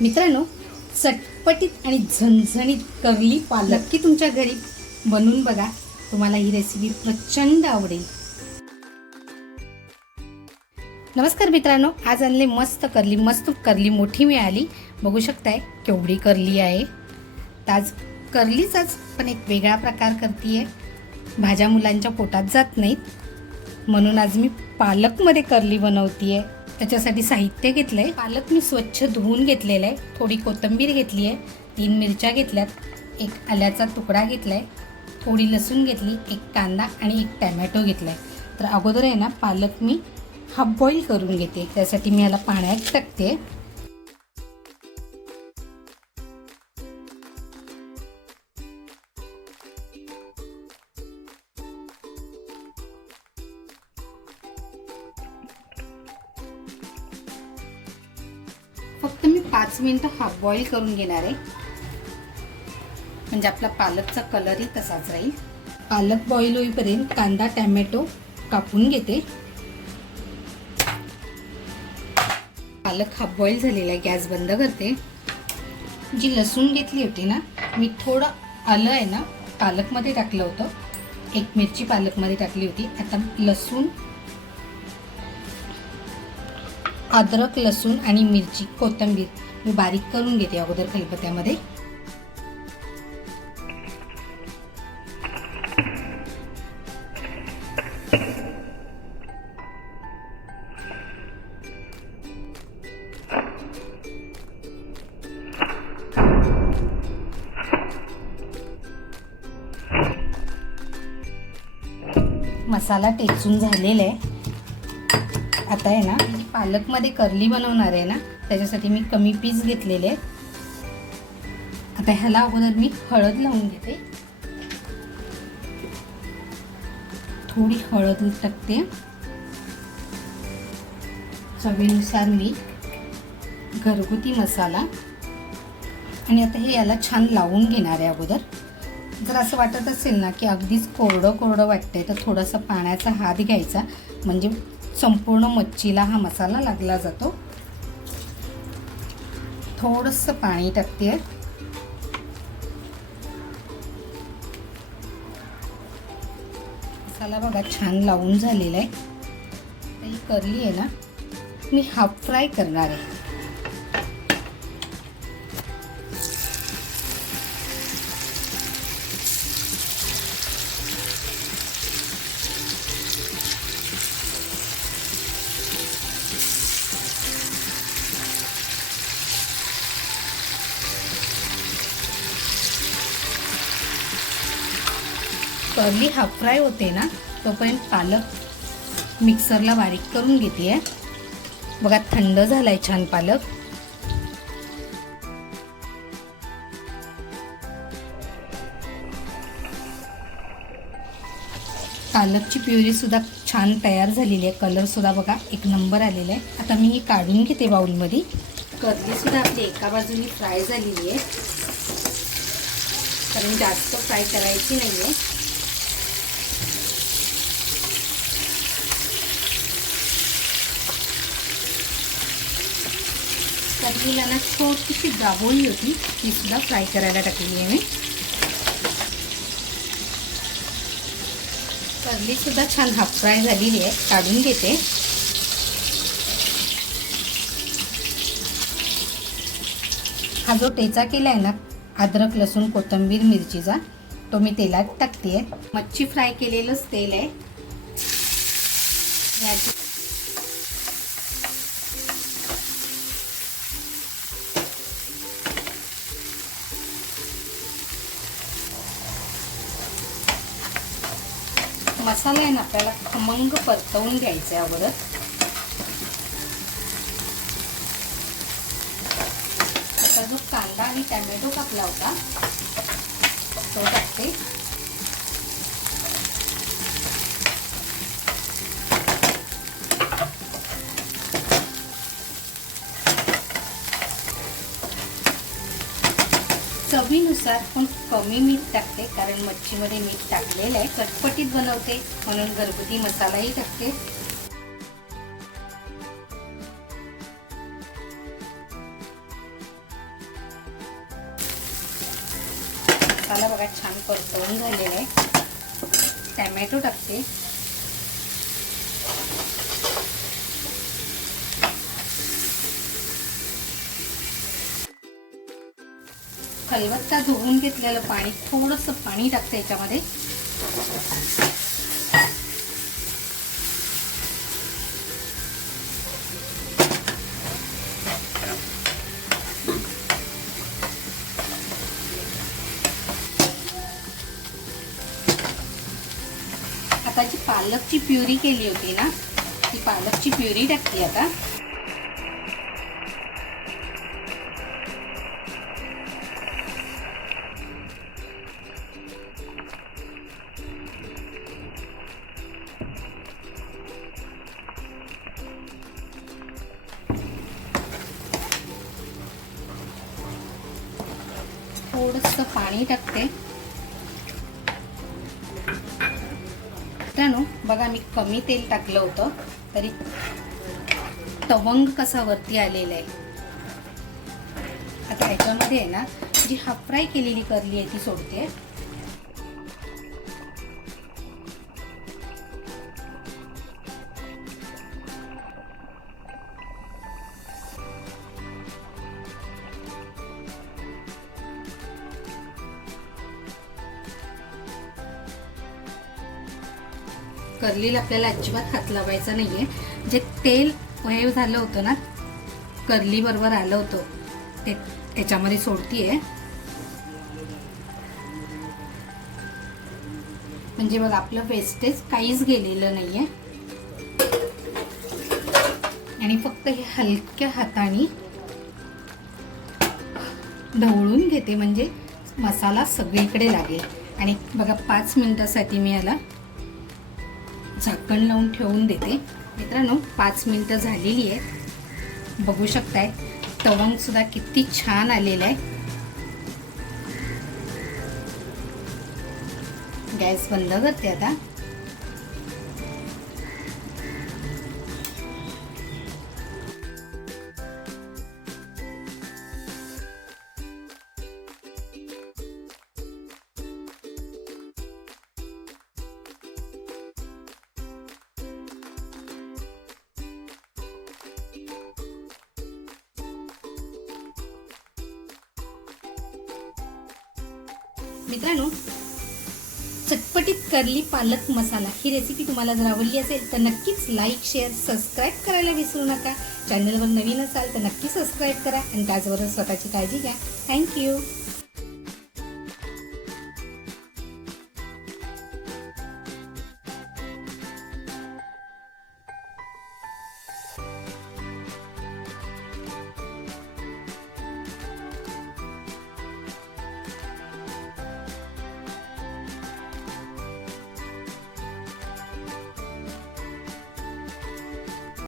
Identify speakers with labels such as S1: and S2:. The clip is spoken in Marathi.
S1: मित्रांनो चटपटीत आणि झणझणीत करली पालक. की तुमच्या घरी बनवून बघा. तुम्हाला ही रेसिपी प्रचंड आवडेल. नमस्कार मित्रांनो आज आणले मस्त करली मस्त करली मोठी मिळाली. बघू शकताय केवढी करली आहे. तर आज करलीच आज पण एक वेगळा प्रकार करते भाज्या मुलांच्या पोटात जात नाहीत. म्हणून आज मी पालकमध्ये करली बनवतीये. त्याच्यासाठी साहित्य घेतलं आहे पालक मी स्वच्छ धुवून घेतलेलं आहे थोडी कोथिंबीर घेतली आहे तीन मिरच्या घेतल्यात. एक आल्याचा तुकडा घेतला आहे थोडी लसूण घेतली एक कांदा आणि एक टॅमॅटो घेतला आहे तर अगोदर आहे ना पालक मी हाफ बॉईल करून घेते. त्यासाठी मी याला पाण्यात टाकते. फक्त मी पाच मिनटं हाफ बॉईल करून घेणार आहे. म्हणजे आपला पालकचा कलरही तसाच राहील. पालक बॉईल होईपर्यंत कांदा टॅमॅटो कापून घेते. पालक हाफ बॉईल झालेला आहे गॅस बंद करते. जी लसूण घेतली होती ना मी थोडं आलं आहे ना पालकमध्ये टाकलं होतं. एक मिरची पालकमध्ये टाकली होती. आता लसूण अद्रक लसूण आणि मिरची कोथिंबीर मी बारीक करून घेते अगोदर खलबत्यामध्ये मसाला टेचून झालेला आहे. आता आहे ना पालकमध्ये करली बनवणार आहे ना त्याच्यासाठी मी कमी पीस घेतलेले आहेत. आता ह्याला अगोदर मी हळद लावून घेते. थोडी हळद टाकते चवीनुसार मी घरगुती मसाला. आणि आता हे याला छान लावून घेणार आहे अगोदर. जर असं वाटत असेल ना की अगदीच कोरडं कोरडं वाटतंय तर थोडासा पाण्याचा हात घ्यायचा. म्हणजे संपूर्ण मच्छीला हा मसाला लागला जातो. थोडंसं पाणी टाकते. मसाला बघा छान लावून झालेला आहे. ही करली आहे ना मी हाफ फ्राय करणार आहे. करली हाफ फ्राय होते ना तोपर्यंत पालक मिक्सरला बारीक करून घेते बघा थंड झालाय छान पालक. पालकची प्युरी सुद्धा छान तयार झालेली आहे. कलर सुद्धा बघा एक नंबर आलेला आहे. आता मी ही काढून घेते बाऊलमध्ये कर्लीसुद्धा आपली एका बाजूनी फ्राय झालेली आहे. कारण जास्त फ्राय करायची नाही आहे करलीला ना छोटीशी दाबोळी होती ती सुद्धा फ्राय करायला टाकलेली आहे मी. करली सुद्धा छान हाफ फ्राय झालेली आहे काढून घेते. हा जो टेचा केला आहे ना अद्रक लसूण कोथिंबीर मिरचीचा तो मी तेलात टाकते मच्छी फ्राय केलेलंच तेल आहे. मसाला आहे ना आपल्याला खमंग परतवून घ्यायचा आहे अगोदर. आता जो कांदा आणि टॅमॅटो कापला होता तो टाकते. चवीनुसार पण कमी मीठ टाकते कारण मच्छीमध्ये मीठ टाकलेलं आहे कटपटीत बनवते म्हणून घरगुती मसालाही टाकते. मसाला बघा छान परतवून झालेला आहे. टॅमॅटो टाकते. खलबत्ता धुवून घेतलेलं पाणी थोडंसं पाणी टाकतं याच्यामध्ये. आता जी पालकची प्युरी केली होती ना ती पालकची प्युरी टाकते आता. थोडंसं पाणी टाकते. मित्रांनो बघा मी कमी तेल टाकलं होतं तरी तवंग कसा वरती आलेला आहे. आता ह्याच्यामध्ये आहे ना जी हाफ फ्राय केलेली करली आहे ती सोडते. कर्लीला आपल्याला अजिबात हात लावायचा नाही आहे जे तेल वेव झालं होतं ना कर्लीबरोबर आलं होतं ते त्याच्यामध्ये सोडतीये. म्हणजे बघा आपलं वेस्टेज काहीच गेलेलं नाही आहे आणि फक्त हे हलक्या हाताने ढवळून घेते म्हणजे मसाला सगळीकडे लागेल. आणि बघा पाच मिनिटासाठी मी याला झाकण लावून ठेवून देते. मित्रांनो पाच मिनटं झालेली आहेत. बघू शकताय तवंगसुद्धा किती छान आलेला आहे. गॅस बंद करते आता. मित्रांनो चटपटीत करली पालक मसाला. ही रेसिपी तुम्हाला जर आवडली असेल तर नक्कीच लाईक शेअर सबस्क्राईब करायला विसरू नका. चॅनलवर नवीन असाल तर नक्की सबस्क्राईब करा आणि त्याचबरोबर स्वतःची काळजी घ्या. थँक्यू